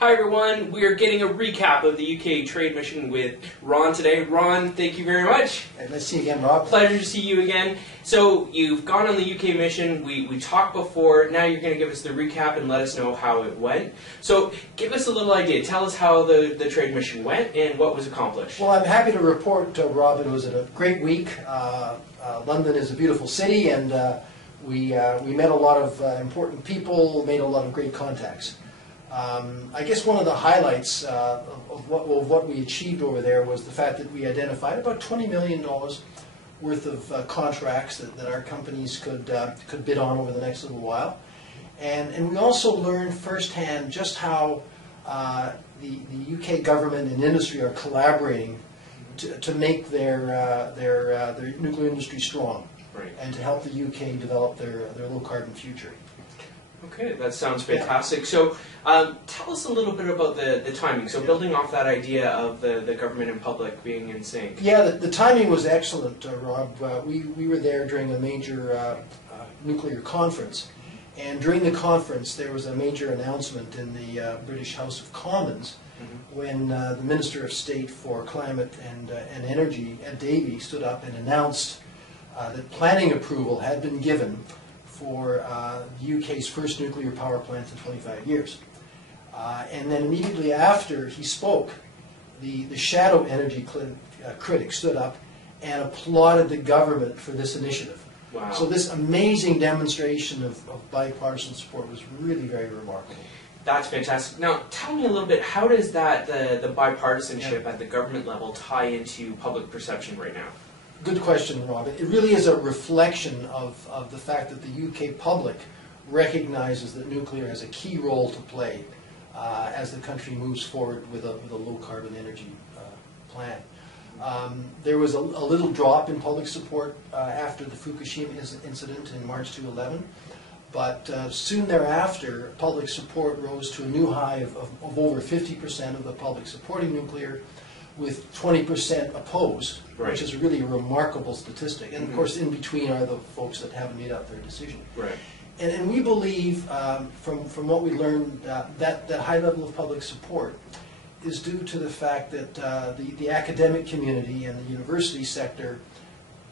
Hi everyone, we are getting a recap of the UK trade mission with Ron today. Ron, thank you very much. Hey, nice to see you again, Rob. Pleasure to see you again. So you've gone on the UK mission, we talked before, now you're going to give us the recap and let us know how it went. So give us a little idea, tell us how the trade mission went and what was accomplished. Well, I'm happy to report, Rob, it was a great week. London is a beautiful city, and we met a lot of important people, made a lot of great contacts. I guess one of the highlights of what we achieved over there was the fact that we identified about $20 million worth of contracts that our companies could bid on over the next little while. And we also learned firsthand just how the UK government and industry are collaborating to make their nuclear industry strong, right, and to help the UK develop their low-carbon future. Okay, that sounds fantastic. So tell us a little bit about the timing. So building off that idea of the government and public being in sync. Yeah, the timing was excellent, Rob. We were there during a major nuclear conference. And during the conference, there was a major announcement in the British House of Commons when the Minister of State for Climate and Energy, Ed Davey, stood up and announced that planning approval had been given for the UK's first nuclear power plant in 25 years. And then immediately after he spoke, the shadow energy critic stood up and applauded the government for this initiative. Wow. So this amazing demonstration of bipartisan support was really very remarkable. That's fantastic. Now, tell me a little bit, how does that, the bipartisanship at the government level tie into public perception right now? Good question, Rob. It really is a reflection of the fact that the UK public recognizes that nuclear has a key role to play as the country moves forward with a low-carbon energy plan. There was a little drop in public support after the Fukushima incident in March 2011, but soon thereafter, public support rose to a new high of over 50% of the public supporting nuclear, with 20% opposed, right, which is really a remarkable statistic. And of course, in between are the folks that haven't made up their decision. Right. And we believe, from what we learned, that high level of public support is due to the fact that the academic community and the university sector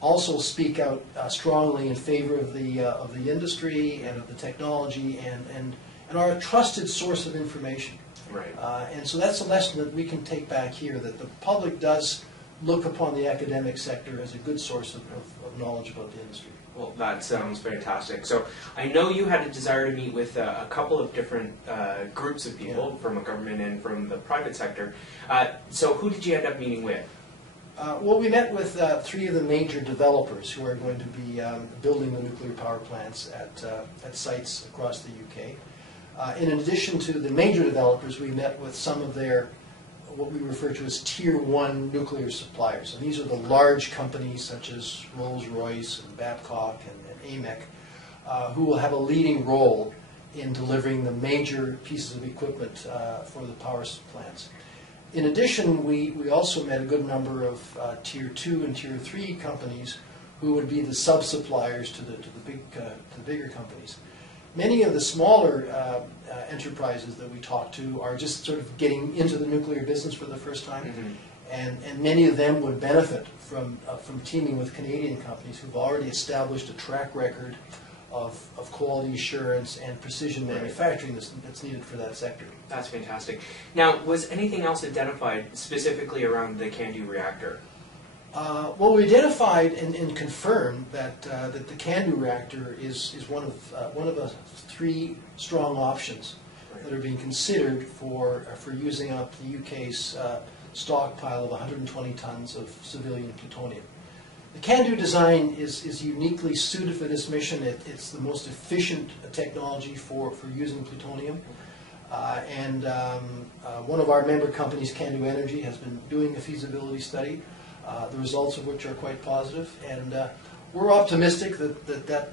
also speak out strongly in favor of the industry and of the technology, and are a trusted source of information. Right. And so that's a lesson that we can take back here, that the public does look upon the academic sector as a good source of knowledge about the industry. Well, that sounds fantastic. So I know you had a desire to meet with a couple of different groups of people, from a government and from the private sector. So who did you end up meeting with? Well, we met with three of the major developers who are going to be building the nuclear power plants at sites across the UK. In addition to the major developers, we met with some of their, what we refer to as Tier 1 nuclear suppliers. And these are the large companies such as Rolls-Royce and Babcock and AMEC, who will have a leading role in delivering the major pieces of equipment for the power plants. In addition, we also met a good number of Tier 2 and Tier 3 companies who would be the sub-suppliers to the bigger companies. Many of the smaller enterprises that we talk to are just sort of getting into the nuclear business for the first time, and many of them would benefit from teaming with Canadian companies who've already established a track record of quality assurance and precision manufacturing that's needed for that sector. That's fantastic. Now, was anything else identified specifically around the Candu Reactor? Well, we identified and confirmed that the Candu Reactor is one of the three strong options that are being considered for using up the UK's stockpile of 120 tons of civilian plutonium. The Candu design is uniquely suited for this mission. It's the most efficient technology for using plutonium. One of our member companies, Candu Energy, has been doing a feasibility study, the results of which are quite positive, and we're optimistic that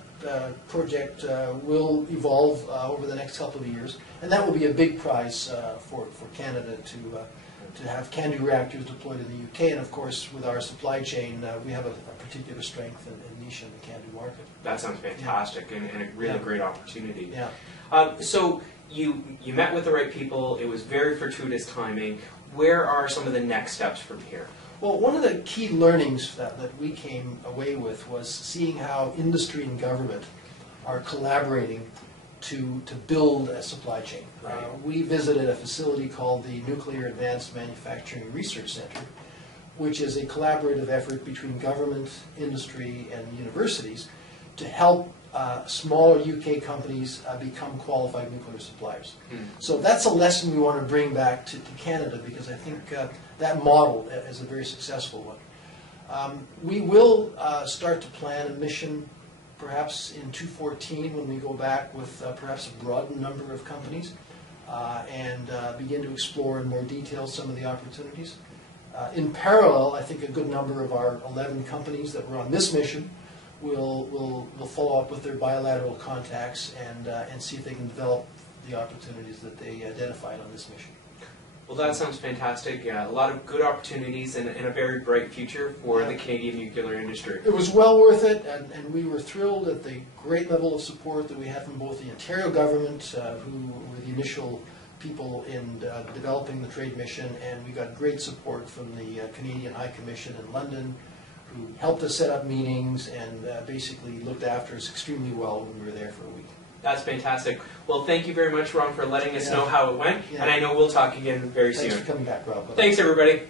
project will evolve over the next couple of years, and that will be a big prize for Canada to have Candu reactors deployed in the UK, and of course with our supply chain we have a particular strength and niche in the Candu market. That sounds fantastic, and a really great opportunity. Yeah. So you met with the right people, it was very fortuitous timing. Where are some of the next steps from here? Well, one of the key learnings that we came away with was seeing how industry and government are collaborating to build a supply chain. Right. We visited a facility called the Nuclear Advanced Manufacturing Research Center, which is a collaborative effort between government, industry, and universities to help smaller UK companies become qualified nuclear suppliers. So that's a lesson we want to bring back to Canada, because I think that model is a very successful one. We will start to plan a mission perhaps in 2014 when we go back with perhaps a broadened number of companies and begin to explore in more detail some of the opportunities. In parallel, I think a good number of our 11 companies that were on this mission will follow up with their bilateral contacts and see if they can develop the opportunities that they identified on this mission. Well, that sounds fantastic. A lot of good opportunities and a very bright future for the Canadian nuclear industry. It was well worth it, and we were thrilled at the great level of support that we had from both the Ontario government, who were the initial people in developing the trade mission, and we got great support from the Canadian High Commission in London, who helped us set up meetings and basically looked after us extremely well when we were there for a week. That's fantastic. Well, thank you very much, Ron, for letting us know how it went, and I know we'll talk again very soon. Thanks for coming back, Rob. Thanks, everybody.